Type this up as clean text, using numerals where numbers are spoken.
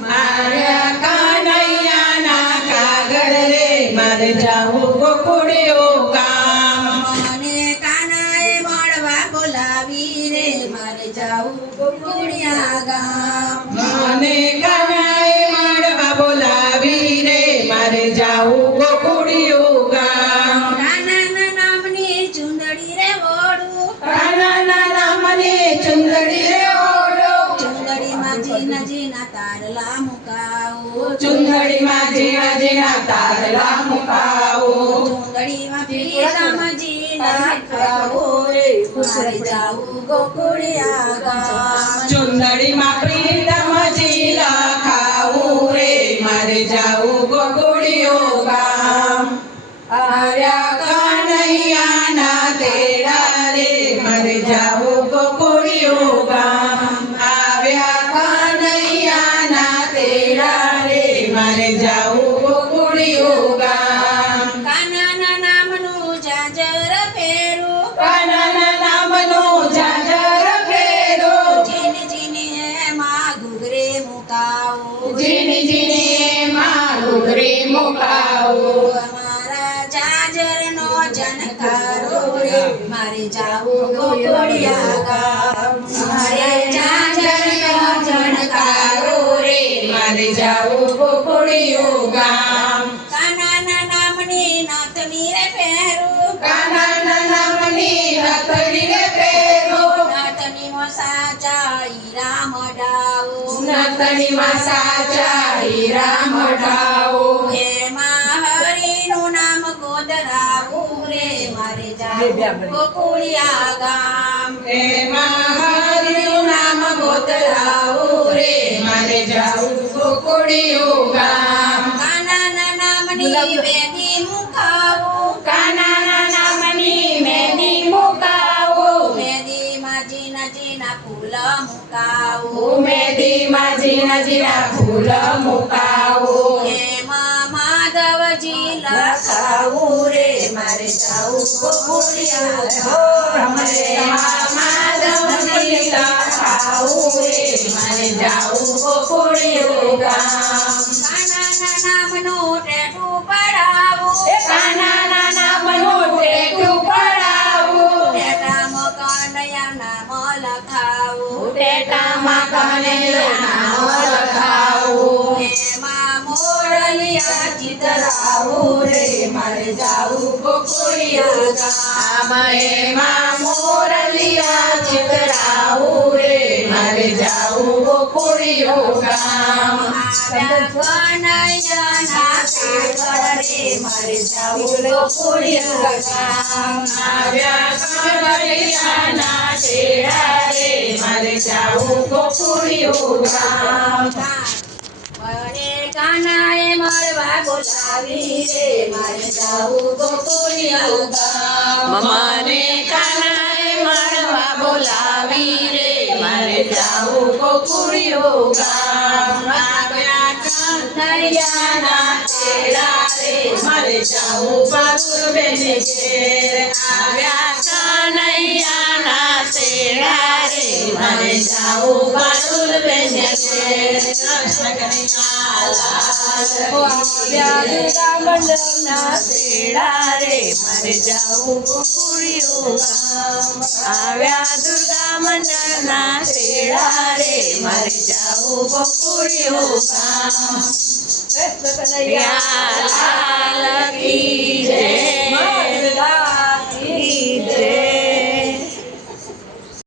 મારા કાનૈયાના કાગળ રે મારે જાવું ગોકુળિયો ગામ. મને કાનાએ મળવા બોલાવી રે મારે જાવું ગોકુળિયા ગામ. મને કાનાએ મળવા બોલાવી રે મારે જાવું ગોકુળિયો ગામ. કાનાના નામની ચુંદડી રે ઓઢું, કાનાના નામની ચુંદડી રે ઓઢો, ચુંદડીમાં ઝીણા ઝીણા તારલા મુકાવો, ચુંદડીમાં ઝીણા ઝીણા તારલા મુકાવો, ચુંદડીમાં પીતામાં ઝીણા ખાવો રે મારે જાવું ગોકુળિયા ગામ. ચુંદડીમાં પ્રીતમ જીલા ખાવું રે મારે જાવું ગોકુળિયો ગામ. આવ્યા કાનૈયાના તેડા રે મારે જાવું ગોકુળિયો ગામ. આવ્યા કાનૈયાના તેડા રે મારે જાવું ગોકુળિયો ગામ. કાનાના નામનું જાજર ફેરું, કાનાના નામનું જાજર ફેરો, ઝીણી ઝીણી એમાં ઘૂઘરે મુકાવો, ઝીણી ઝીણી એમાં ઘૂઘરી મુકાવો. અમારા જાજરનો જનકારો રે મારે જાવું ગોકુળિયા ગામ. મારે જાજરનો જનકારો રે મારે જાવું ગોકુળિયો ગામ. કાનાના નામની નાતની રે પહેરું, કાનાના નામની નથડી રે પહેરો, નાતનીમાં સાચા હીરા મડાવો, નથડીમાં સાચા હીરા મઢાવો. એમાં હરિનું નામ ગોદરાવું રે મારે જાવું ગોકુળિયા ગામ. એમાં હરિનું નામ ગોતરાવું રે મારે જાવું ગોકુળિયો ગામ. કાનાના નામની બેદી મુકાવું, કાનાના નામની મહેંદી મુકાવો, બેદીમાં ઝીણા ઝીણા ફૂલ મુકાવું, મહેંદીમાં ઝીણા ઝીણા ફૂલ મુકાવો. એમાં માધવજી લખાવું રે મારે જાવું ગોકુળિયા ગામ. એમાં માધવજી લખાવું રે મારે જાવું ગોકુળિયો ગામ. કાનાના નામનું ટેટું પડાવું, કાનાના નામનું ટેટું પડાવું, ટેટામાં કનૈયા નામ લખાવું, ટેટામાં કનૈયા નામ લખાવું. એમાં મોરલિયા ચિતરાવું રે મારે જાવું ગોકુળિયા ગામ. એમાં મોરલિયા ચિતરાવું રે મારે જાવું ગોકુળિયો ગામ. કનૈયાના કાગળ રે મારે જાવું ગોકુળિયા ગામ. આવ્યા કાનૈયાના તેડા રે મારે જાવું ગોકુળિયો ગામ. મને કાનાએ મળવા બોલાવી રે મારે જાવું ગોકુળિયા ગામ. મને કાનાએ મળવા બોલાવી રે મારે જાવું ગોકુળિયો ગામ. આવ્યા કાનૈયાના તેડા રે મારે જાવું પારુલબેન ઘેર. આવ્યા કાનૈયાના તેડા રે મારે જાવું પારુલબેન ઘેર. કૃષ્ણ કનૈયા લાલ આવ્યા દુર્ગા મંડળના તેડા રે મારે જાવું ગોકુળિયો ગામ. આવ્યા દુર્ગા મંડળના તેડા રે મારે જાવું ગોકુળિયો ગામ. કૃષ્ણ કનૈયા લાલ